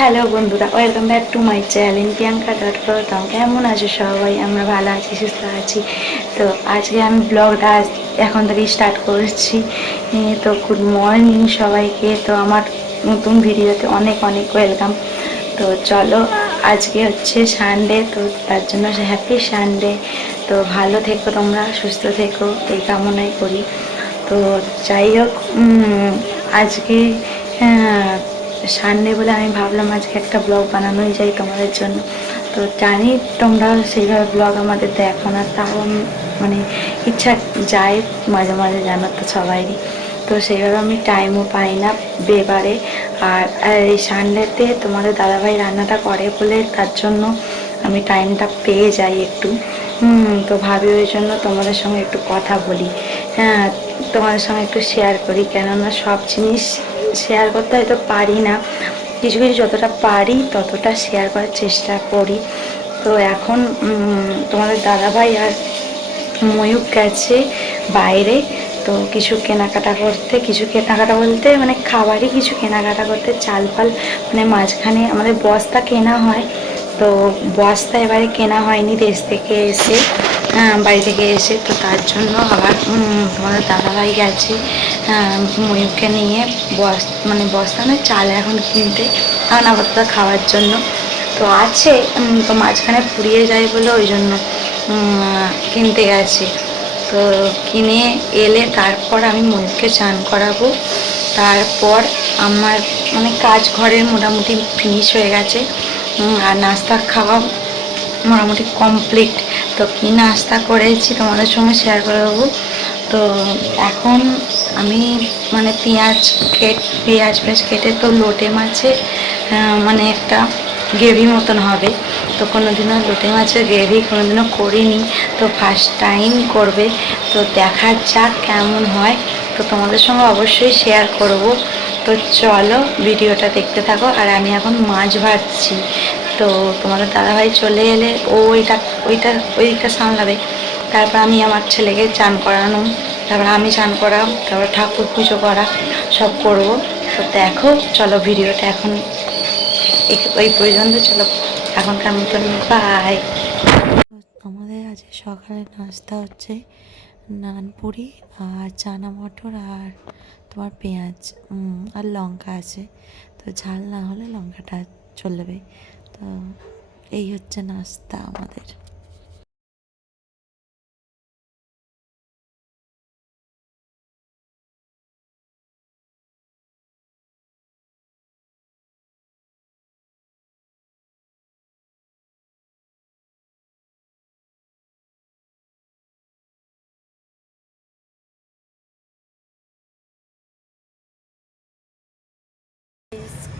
Hello বন্ধুরা, welcome back to my channel Priyanka dot প্রথম। কেমন আছো সবাই? আমরা ভালো আছি, সুস্থ আছি। তো আজকে আমি ব্লগটা এখন থেকেই স্টার্ট করছি। তো গুড মর্নিং সবাইকে। তো আমার নতুন ভিডিওতে অনেক অনেক ওয়েলকাম। তো চলো, আজকে হচ্ছে সানডে, তো তার জন্য হ্যাপি সানডে। তো ভালো থেকো, তোমরা সুস্থ থেকো, এই কামনাই করি। তো যাই হোক, আজকে সানডে বলে আমি ভাবলাম আজকে একটা ব্লগ বানানোই যায় তোমাদের জন্য। তো জানি তোমরা সেইভাবে ব্লগ আমাদের দেখো না, তাও মানে ইচ্ছা যায় মাঝে মাঝে, জানো তো সবাইরই। তো সেইভাবে আমি টাইমও পাই না এবারে। আর এই সানডেতে তোমাদের দাদাভাই রান্নাটা করে বলে তার জন্য আমি টাইমটা পেয়ে যাই একটু। তো ভাবি ওই জন্য তোমাদের সঙ্গে একটু কথা বলি। হ্যাঁ, তোমাদের সঙ্গে একটু শেয়ার করি, কেননা সব জিনিস শেয়ার করতে হয়তো পারি না, কিছু কিছু যতটা পারি ততটা শেয়ার করার চেষ্টা করি। তো এখন তোমাদের দাদাভাই আর ময়ূক গেছে বাইরে, তো কিছু কেনাকাটা করতে, কিছু কেনাকাটা বলতে মানে খাবারই কিছু কেনাকাটা করতে, চাল ফাল মানে মাঝখানে আমাদের বস্তা কেনা হয়, তো বস্তা এবারে কেনা হয়নি দেশ থেকে এসে, বাড়ি থেকে এসে। তো তার জন্য আবার তোমাদের দাদাভাই গেছে ময়ূরকে নিয়ে মানে বস্তা নয়, চাল এখন কিনতে, এখন আপাতত খাওয়ার জন্য। তো আছে, তো মাঝখানে ফুরিয়ে যায় বলে ওই জন্য কিনতে গেছে। তো কিনে এলে তারপর আমি ময়ূরকে চান করাবো। তারপর আমার মানে কাজ ঘরের মোটামুটি ফিনিশ হয়ে গেছে, আর নাস্তা খাওয়া মোটামুটি কমপ্লিট। তো কী নাস্তা করেছি তোমাদের সঙ্গে শেয়ার করে দেবো। তো এখন আমি মানে পেঁয়াজ কেটে তো লোটে মাছে মানে একটা গ্রেভি মতন হবে। তো কোনোদিনও লোটে মাছের গ্রেভি কোনোদিনও করিনি, তো ফার্স্ট টাইম করবে। তো দেখা যাক কেমন হয়, তো তোমাদের সঙ্গে অবশ্যই শেয়ার করব। তো চলো ভিডিওটা দেখতে থাকো। আর আমি এখন মাছ ভাজছি। তো তোমাদের দাদাভাই চলে এলে ও ওইটা সামলাবে। তারপর আমি আমার ছেলেকে চান করানো, তারপর আমি চান করা, তারপর ঠাকুর পুজো করা সব করবো। তো দেখো, চলো ভিডিওটা এখন ওই পর্যন্ত। চলো এখনকার মতন বাই। আমাদের আজকে সকালে নাস্তা হচ্ছে নানপুরি আর চানা মটর আর তোমার পেঁয়াজ আর লঙ্কা আছে। তো ঝাল না হলে লঙ্কাটা চলবে। তো এই হচ্ছে নাস্তা আমাদের।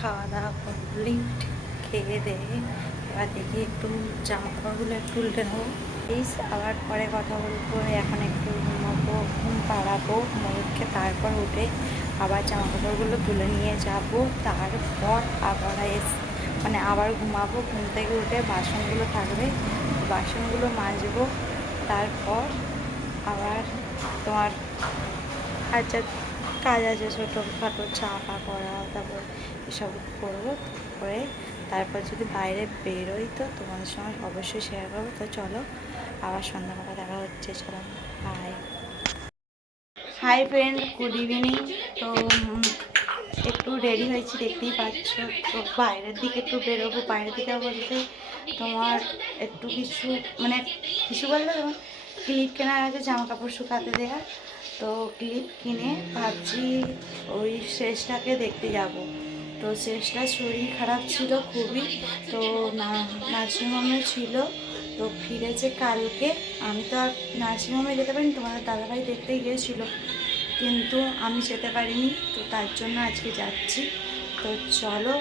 খাওয়া দাওয়া কমপ্লিট, খেয়ে দেয়ে এবার দেখি একটু জামা কাপড়গুলো একটু উল্টে নেবো। আবার পরে কথা বলবো। এখন একটু ঘুমাবো, ঘুম পাড়াবো ময়ূরকে, তারপর উঠে আবার জামা কাপড়গুলো তুলে নিয়ে যাব। তারপর আবার মানে আবার ঘুমাবো। ঘুম থেকে উঠে বাসনগুলো থাকবে, বাসনগুলো মাজবো। তারপর আবার তোমার আচ্ছা কাজ আছে ছোটোখাটো, চা পা করা, তারপর এসব করবো। করে তারপর যদি বাইরে বেরোই তো তোমাদের সঙ্গে অবশ্যই শেয়ার করবো। তো চলো আবার সন্ধ্যাবেলা দেখা হচ্ছে, চলো bye. Hi friend, good evening. তো একটু রেডি হয়েছি দেখতেই পাচ্ছ। তো বাইরের দিকে একটু বেরোবো। বাইরের দিকে বলতে তোমার একটু কিছু মানে কিছু বলতে তোমার ক্লিপ কেনার আছে, জামা কাপড় শুকাতে দেওয়ার। তো ক্লিপ কিনে ভাবছি ওই শেষটাকে দেখতে যাব। তো শেষটা শরীর খারাপ ছিল খুবই, তো নার্সিংহোমে ছিল। তো ফিরেছে কালকে। আমি তো আর নার্সিংহোমে যেতে পারিনি, তোমাদের দাদাভাই দেখতে গিয়েছিল, কিন্তু আমি যেতে পারিনি। তো তার জন্য আজকে যাচ্ছি। তো চলো,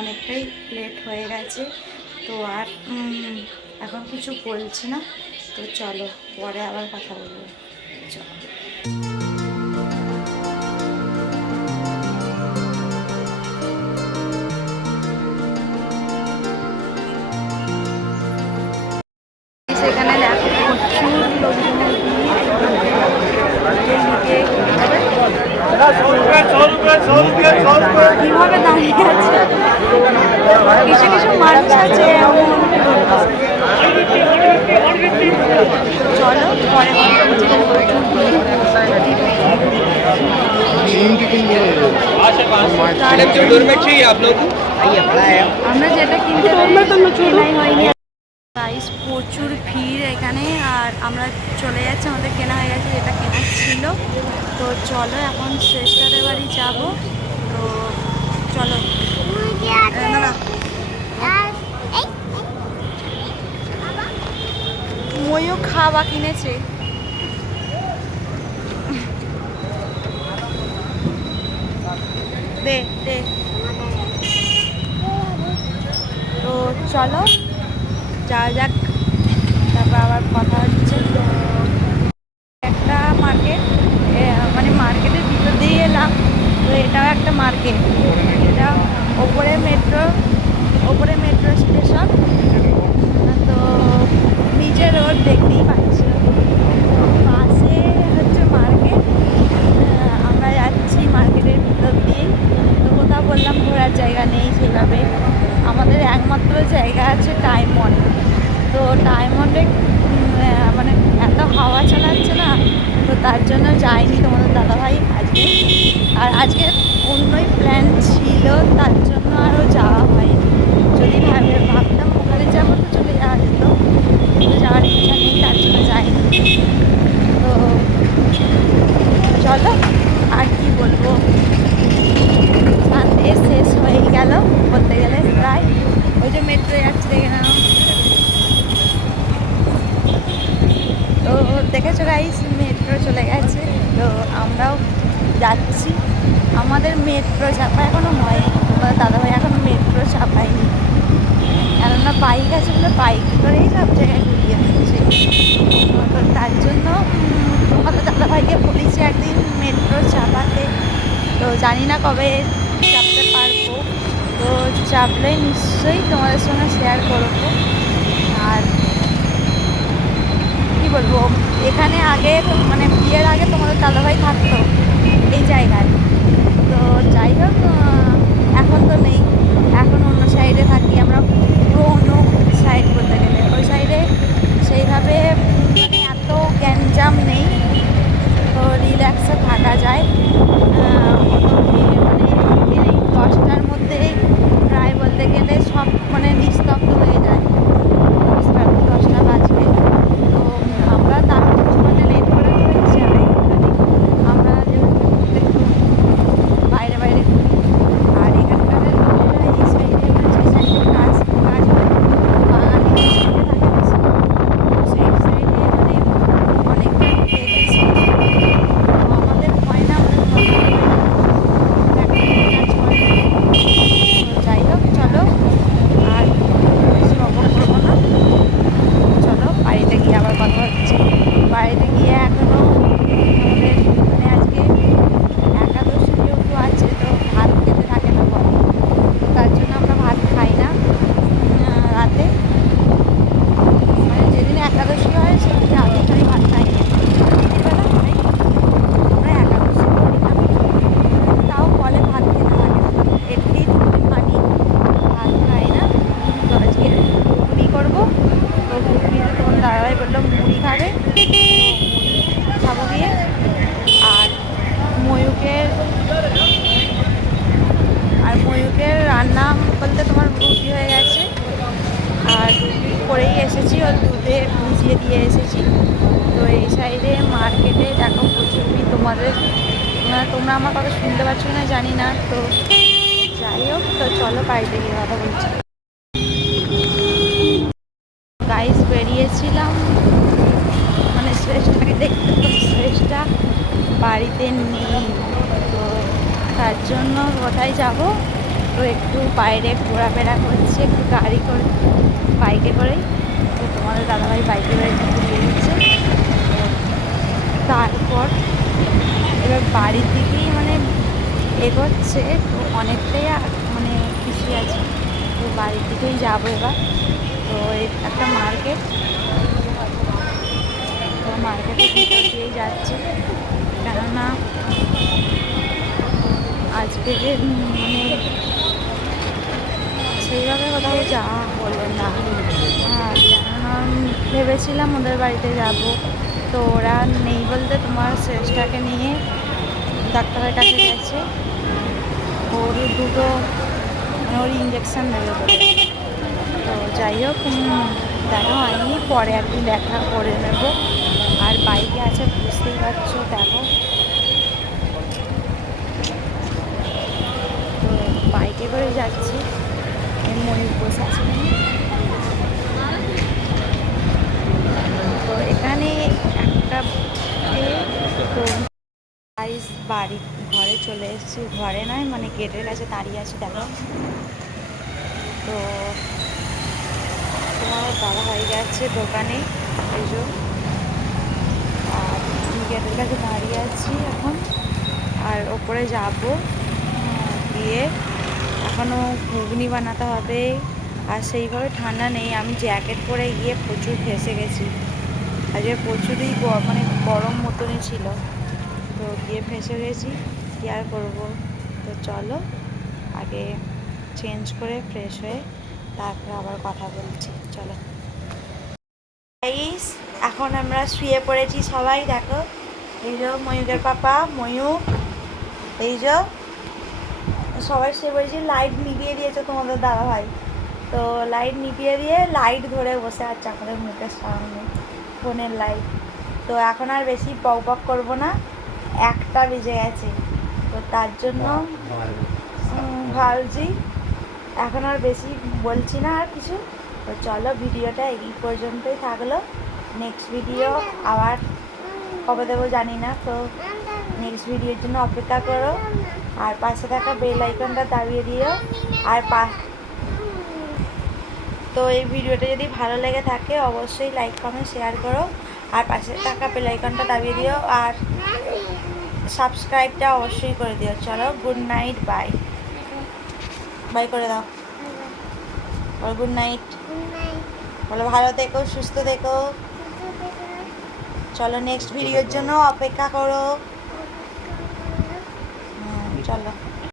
অনেকটাই লেট হয়ে গেছে। তো আর এখন কিছু বলছি না। তো চলো পরে আবার কথা বলবো। চলো। সেখানে দেখো প্রচুর লোকজনের ভিড়। কিভাবে দাঁড়িয়ে আছে, কিছু কিছু মানুষ আছে এমন। চলো পরে আমরা যেটা কিনতে কেনাই হয়নি। গাইস প্রচুর ভিড় এখানে, আর আমরা চলে যাচ্ছি, আমাদের কেনা হয়ে গেছে যেটা কেনার ছিল। তো চলো এখন শ্রেষ্ঠাদের বাড়ি যাব। তো চলো ময়ও খাওয়া কিনেছে। দে দে। তো চলো যাওয়া যাক, তারপর আবার কথা হচ্ছে। তো একটা মার্কেট, মানে মার্কেটের ভিতর দিয়ে এলাম। তো এটাও একটা মার্কেট, এটা ওপরে মেট্রো স্টেশন। তো নিচে রোড দেখতেই পাচ্ছি, পাশে হচ্ছে মার্কেট। আমরা যাচ্ছি মার্কেটের ভিতর দিয়েই। তো কোথাও বললাম ঘোরার জায়গা নেই সেভাবে, আমাদের একমাত্র জায়গা আছে ডায়মন্ড। তো ডায়মন্ডে মানে এত হাওয়া চালাচ্ছে না, তো তার জন্য যাইনি তোমাদের দাদাভাই আজকে। আর আজকে অন্যই প্ল্যান ছিল, তার জন্য আরও যাওয়া হয়নি। যদি ভাবতাম ওখানে যাবো তো চলে যাওয়া যেত, কিন্তু যাওয়ার ইচ্ছা নেই, তার জন্য যাইনি। তো চলো আর কি বলবো, সানডে শেষ হয়ে গেল বলতে গেলে প্রায়। ওই যে মেট্রো যাচ্ছে দেখে নাও। তো দেখেছো গাইস, মেট্রো চলে গেছে। তো আমরাও যাচ্ছি। আমাদের মেট্রো চাপা এখনো হয়, তোমাদের দাদাভাই এখনো মেট্রো চাপায়নি, কেননা বাইক আছে বলে বাইক করেই সব জায়গায় ঘুরিয়ে দিচ্ছে। তো তার জন্য তোমাদের দাদাভাইকে বলেছি একদিন মেট্রো চাপাতে। তো জানি না কবে চাপতে পারবো, তো চাপলে নিশ্চয়ই তোমাদের সঙ্গে শেয়ার করবো। আর কি বলবো, এখানে আগে মানে বিয়ের আগে তোমাদের দাদাভাই থাকতো এই জায়গায়। তো যাই হোক, এখন তো নেই, এখন অন্য সাইডে থাকি আমরা, পুরো অন্য সাইড বলতে গেলে। ওই সাইডে সেইভাবে মানে এত গ্যাঞ্জাম নেই, তো রিল্যাক্সে থাকা যায়। অত মানে এই 10টার মধ্যেই প্রায় বলতে গেলে সব মানে নিস্তব্ধ হয়ে যায়, 10টা বাজবে। তো আমরা তার মানে লেট করে যাই, আমরা যেহেতু একটু বাইরে বাইরে ঘুরি। আর এখানকার লোকেরা এই সাইডে মানে যে সাইডে কাজ হয় বাঙালি সাইডে থাকে বেশি, সেই সাইডে মানে অনেকটা দেখেছি। তো আমাদের হয় না, আমাদের কাজ করে। তো যাই হোক চলো, আর বেশি অবক করবো না। চলো বাড়িতে গিয়ে আবার কথা হচ্ছে। বাড়িতে গিয়ে এখনও আমাদের মানে আজকে একাদশী যেহেতু আছে, তো ভাত খেতে থাকে না বলে, তো তার জন্য আমরা ভাত খাই না রাতে। মানে যেদিন একাদশী হয় সেদিন রাতে খাই, ভাত খাই না। রাত্রিবেলা হয়, আমরা একাদশী করি না, তাও বলে ভাত খেতে থাকে না, এটাই মানি, ভাত খাই না। তো আজকে ঘুগনি করবো। তো ঘুগনিতে তোমার দাদাভাই বললো মুড়ি খাবে, মুড়ি খাবো গিয়ে। আর ময়ূকের রান্না বলতে তোমার রুটি হয়ে গেছে, আর রুটি করেই এসেছি, ওর দুধে ভিজিয়ে দিয়ে এসেছি। তো এই সাইডে মার্কেটে দেখো প্রচুর ভিড়, তোমরা আমার কথা শুনতে পাচ্ছ না জানি না। তো যাই হোক, তো চলো বাড়িতে গিয়ে কথা বলছি। গাইস বেরিয়েছিলাম মানে শ্রেষ্ঠাকে দেখতে, তো শ্রেষ্ঠা বাড়িতে নেই। তো তার জন্য কোথায় যাব, তো একটু বাইরে ঘোরাফেরা করছে, একটু গাড়ি করে বাইকে করেই। তো তোমাদের দাদাভাই বাইকে করে ঘুরিয়ে দিচ্ছে। তো তারপর এবার বাড়ির দিকেই মানে এগোচ্ছে, তো অনেকটাই মানে খুশি আছে। তো বাড়ির দিকেই যাবো এবার। তো একটা মার্কেট, তো মার্কেটের ভিতর দিয়েই যাচ্ছি, কেননা আজ মানে সেইভাবে কোথাও যাওয়া হলো না। কেননা ভেবেছিলাম ওদের বাড়িতে যাব, তো ওরা নেই বলতে তোমার শ্রেষ্ঠাকে নিয়ে ডাক্তারের কাছে গেছে। ওর দুটো মানে ওর ইঞ্জেকশান দেবে বলে। তো যাই হোক দেখা হয়নি, পরে একদিন দেখা করে নেব। আর বাইকে আছে বুঝতেই পারছো, দেখো তো বাইকে করে যাচ্ছি। ময়ূর বসে আছে, তো এখানে একটা তো বাড়ি ঘরে চলে এসেছি, ঘরে নয় মানে গেটের কাছে দাঁড়িয়ে আছি দেখো। তো তোমার দাদা হয়ে গেছে দোকানে, এই যে আর গেটের কাছে দাঁড়িয়ে আছি এখন। আর ওপরে যাব, গিয়ে এখনও ঘুগনি বানাতে হবে। আর সেইভাবে ঠান্ডা নেই, আমি জ্যাকেট পরে গিয়ে প্রচুর ফেঁসে গেছি। আজকে প্রচুরই মানে গরম মতনই ছিল, তো গিয়ে ফেঁসে গেছি, কী আর করবো। তো চলো আগে চেঞ্জ করে ফ্রেশ হয়ে তারপর আবার কথা বলছি, চলো। গাইস, এখন আমরা শুয়ে পড়েছি সবাই, দেখো এই যে ময়ূরের পাপা ময়ূর, এই যে সবাই শুয়ে পড়েছি। লাইট নিভিয়ে দিয়েছে তোমাদের দাদা ভাই, তো লাইট নিভিয়ে দিয়ে লাইট ধরে বসে আছে আমাদের মুখের সামনে, ফোনের লাইট। তো এখন আর বেশি বক বক করবো না, 1টা বেজে গেছে, তো তার জন্য ভাবছি এখন আর বেশি বলছি না আর কিছু। তো চলো ভিডিওটা এই পর্যন্তই থাকলো, নেক্সট ভিডিও আবার কবে দেবো জানি না, তো নেক্সট ভিডিওর জন্য অপেক্ষা করো। আর পাশে থাকা বেল আইকনটা দাবিয়ে দিও। আর তো এই ভিডিওটা যদি ভালো লেগে থাকে অবশ্যই লাইক কমেন্ট শেয়ার করো, আর পাশে থাকা বেল আইকনটা দাবিয়ে দিও, আর সাবস্ক্রাইবটা অবশ্যই করে দিও। চলো গুড নাইট, বাই বাই করে দাও, বলো গুড নাইট, বলো ভালো থেকো সুস্থ থেকো। চলো নেক্সট ভিডিওর জন্য অপেক্ষা করো।